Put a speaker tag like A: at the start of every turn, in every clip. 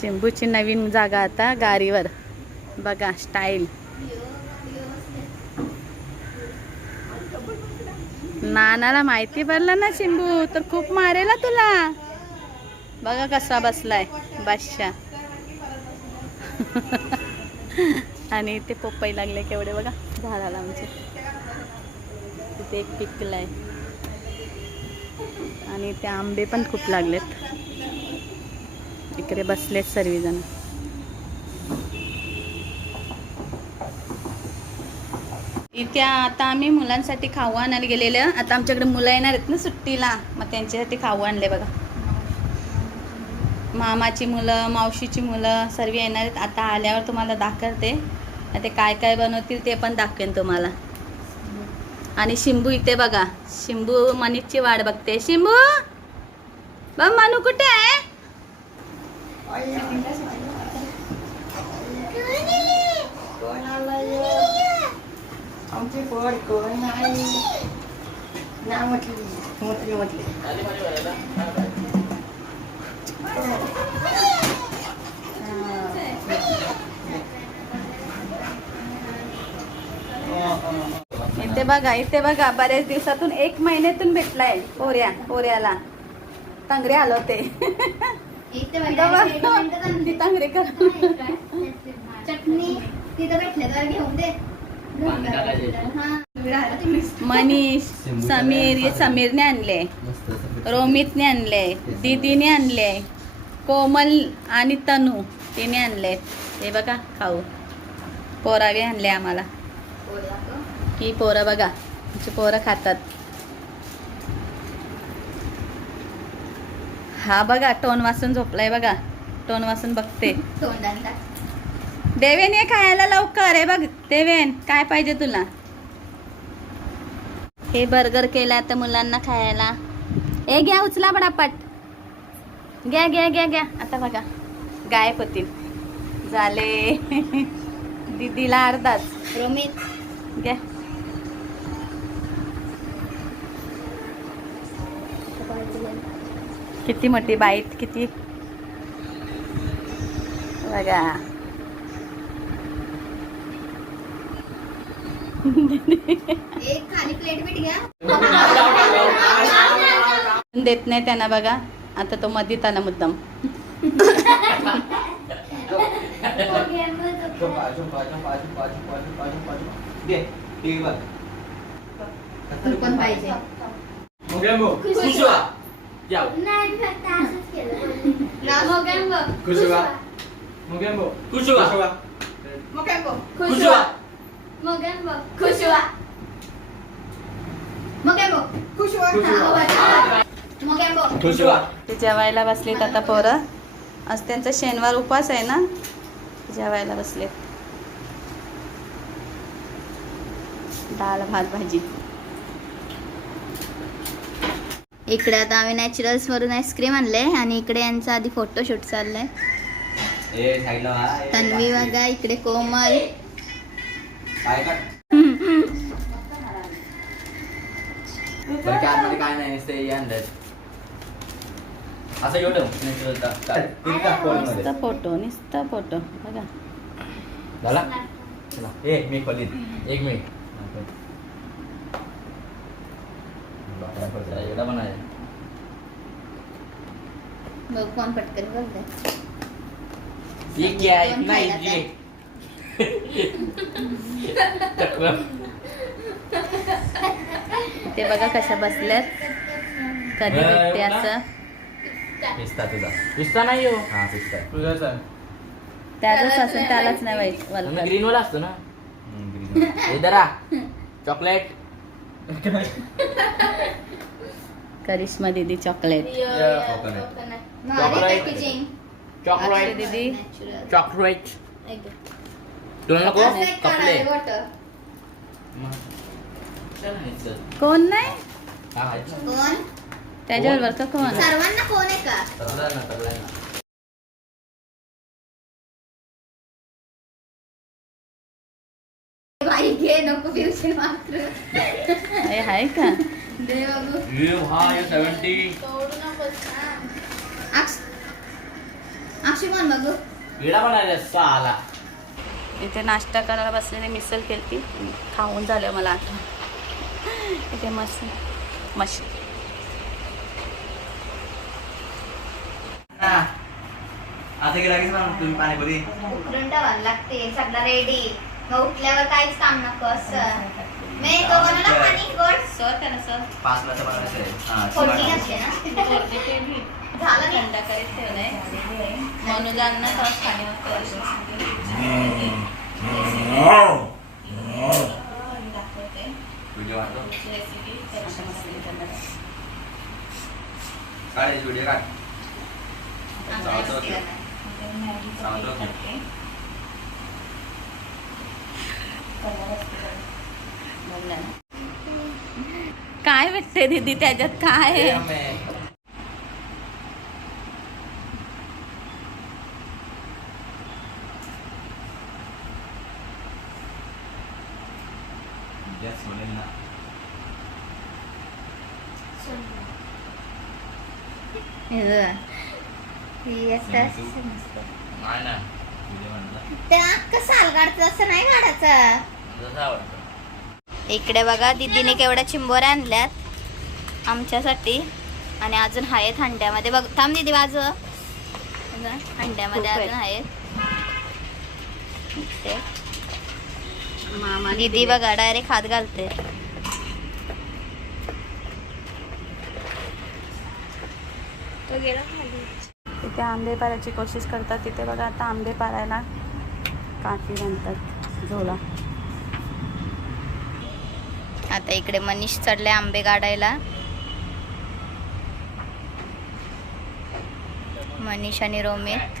A: शिंबूची नवीन जागा आता गारीवर बघा स्टाईल नानाला माहिती पडलं ना शिंबू तर खूप मारेला तुला. बघा कसा बसलाय बादशा आणि ते पपई लागले केवढे बघा झाडाला आमचे. तिथे एक पिकलाय. आणि ते आंबे पण खूप लागलेत. इकडे बसलेत सर्वजण. इथे आता आम्ही मुलांसाठी खाऊ आणायला गेलेलं. आता आमच्याकडे मुलं येणार आहेत ना सुट्टीला. मग त्यांच्यासाठी खाऊ आणले बघा. मामाची मुलं मावशीची मुलं सर्व येणार आहेत. आता आल्यावर तुम्हाला दाखवते. आणि ते काय काय बनवतील ते पण दाखवेन तुम्हाला. आणि शिंबू इथे बघा. शिंबू मनीषची वाट बघते. शिंबू! बघ मनू कुठे आहे?
B: आमची कोण नाही ना म्हटली म्हटली. म्हटली
A: इथे बघा इथे बघा बऱ्याच दिवसातून एक महिन्यातून भेटलाय पोऱ्या पोऱ्याला. तांगरे आलो ते
C: चटणी तिथं भेटले तर घेऊन दे. हा.
A: मनीष समीर हे समीरने आणले. रोमितने आणले. दीदीने आणले. कोमल आणि तनू तिने आणले. हे बघा खाऊ. पोरावे आणले आम्हाला. ही पोरं बघा. आमची पोरं खातात. हा बघा टोन वासून झोपलाय बघा. टोन वासून बघते. देवेन ये खायला लवकर. हे बघ देवेन काय पाहिजे तुला? हे बर्गर केलं आता मुलांना खायला. ए घ्या उचला पटापट. घ्या घ्या घ्या घ्या. आता बघा. गायब होतील. झाले. दीदीला अर्धाच.
C: रोमित.
A: घ्या. किती मोठी बाईट किती? बघा.
C: एक खाली प्लेट बीट घ्या
A: देत नाही त्यांना बघा. आता तो मधीत आला मुद्दाम.
B: झोपा
A: जेवायला बसलेत आता पोरं. आज त्यांचा शनिवार उपास आहे ना? जेवायला बसलेत. डाळ भात भाजी.
C: इकडे आता आम्ही नॅचरल्सवरून आईस्क्रीम आणले आणि इकडे यांचा आधी फोटोशूट चाललाय. तन्वी बघा इकडे कोमल.
B: नुसता
A: फोटो नुसता फोटो बघा.
B: एक मिनिट एक मिनिट.
C: बघ कोण पटकन बोलतंय
B: नाही ये.
A: ते बघा कशा बसल्यात. कधी भेटते असं?
B: पिस्ता तुझा. पिस्ता नाही हो. हा पिस्ता
A: त्यालाच असं त्यालाच नाही वाईट
B: ग्रीन वाला असतो ना. इधर आ. चॉकलेट.
A: करिश्मा दीदी चॉकलेट.
B: चॉकलेट
A: दीदी
B: चॉकलेट तुला नको चॉकलेट
A: कोण नाही?
C: कोण?
A: त्याच्याबरोबर का कोण?
C: सर्वांना कोण आहे का? बाई घे नको पिवशी मात्र.
A: आहे का?
C: दे बघू
B: You have 70
C: तोडू नकोस ना. अक्ष अक्षु मावशी म्हण बघू.
D: विडा बनायला साला.
A: इथे नाश्ता करायला बसलेले मिसल केलती. खाऊन झालं मला आता. इथे मस्त मशी
E: आता गेला की तुम्ही पाणीपुरी.
C: ठेवायला लागते सगळं रेडी मग उठल्यावर काहीच काम नको असं. मी तो बनवला पाणी गोड?
A: सर त्यानं सर.
E: पाच बनवायचं आहे. हा.
C: घातली ना?
A: कोरडी केली.
C: झालं नाही
A: थंड करीत ठेवलंय मनुजांना सॉस खाली
E: व्हिडिओ वाटतो. काढ याची व्हिडिओ काढ. चालतं की. चालतं की.
A: काय भेटते दीदी त्याच्यात काय
E: ना. नाही ना. म्हणला.
C: असं नाही काढायचं
E: जसं आवडतं.
C: इकडे बघा दीदीने केवढ्या चिंबोऱ्या आणल्यात आमच्यासाठी आणि अजून आहेत हंड्यामध्ये बघ थांब दीदी बाजू हंड्यामध्ये
A: खूप आहेत.
C: अजून आहेत इथे.
A: मामा
C: दीदी बघा डायरेक्ट हात घालते.
A: तिथे आंबे पारायची कोशिश करतात. तिथे बघा आता आंबे पारायला काठी म्हणतात झोला.
C: आता इकडे मनीष चढले आंबे काढायला. मनीष आणि रोमित.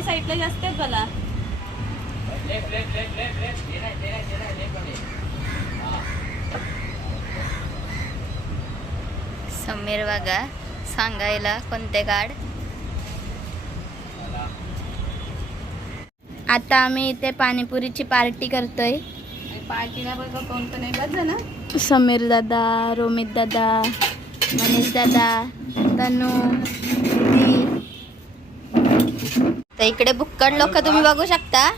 D: नाही ते नाही लेफ्टमध्ये
C: समीर बघा सांगायला कोणते कार्ड आता आम्ही इथे पाणीपुरीची पार्टी करतोय.
A: पार्टीला बघा कोणतं नाही. बघ ना
C: समीर दादा रोमित दादा मनीष दादा तनू इकडे बुक्कड लोक तुम्ही बघू शकता.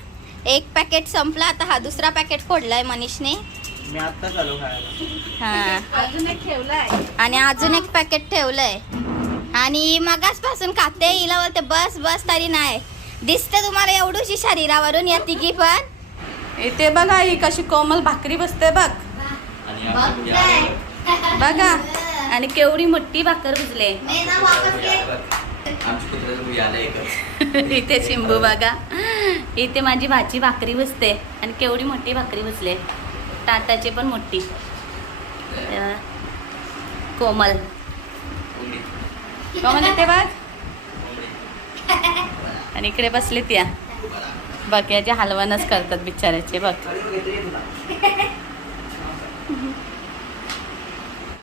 C: एक पॅकेट संपला आता हा दुसरा पॅकेट फोडलाय मनीषने.
E: मी आत्ताच आलो खायला.
C: हा.
A: अजून एक ठेवलाय.
C: आणि अजून एक पॅकेट ठेवलंय. आणि ही मगासपासून खाते हिला बोलते बस बस तरी नाही. दिसते तुम्हाला एवढीशी शरीरावरून या तिघी पण?
A: इथे बघा ही कशी कोमल भाकरी बसते बघ. बघा. आणि केवढी मोठी भाकर भिजले. इथे चिंबू बघा. इथे माझी भाची भाकरी बसते. आणि केवढी मोठी भाकरी बसले. ताटाची पण मोठी. कोमल. कोमल इथे बघ. आणि इकडे बसले त्या. बघ याचे हलवणच करतात बिचाराचे बघ?